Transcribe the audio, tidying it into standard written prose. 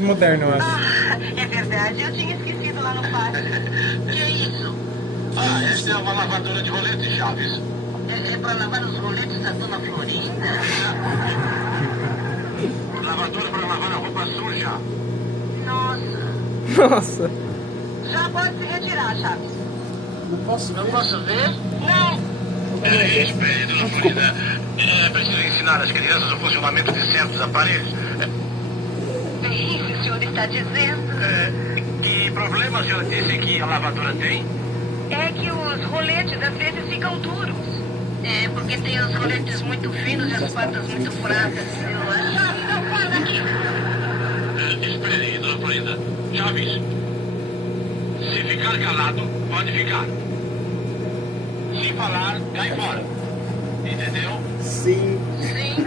Moderno, eu acho. Ah, é verdade, eu tinha esquecido lá no pátio. Que é isso? Ah, esta é uma lavadora de roletes, Chaves. É pra lavar os roletes da Dona Florinda? Lavadora para lavar a roupa suja. Nossa. Nossa. Já pode se retirar, Chaves. Não posso ver? Não. Espere, Dona Florinda. É preciso ensinar às crianças o funcionamento de certos aparelhos. É isso que o senhor está dizendo? Que problema a senhora disse que a lavadora tem? É que os roletes às vezes ficam duros. É, porque tem os roletes muito finos e as patas muito fracas. Eu acho. Chaves, não fala daqui. Espere, Dona Florinda. Chaves, se ficar calado, pode ficar. Se falar, cai fora. Entendeu? Sim. Sim.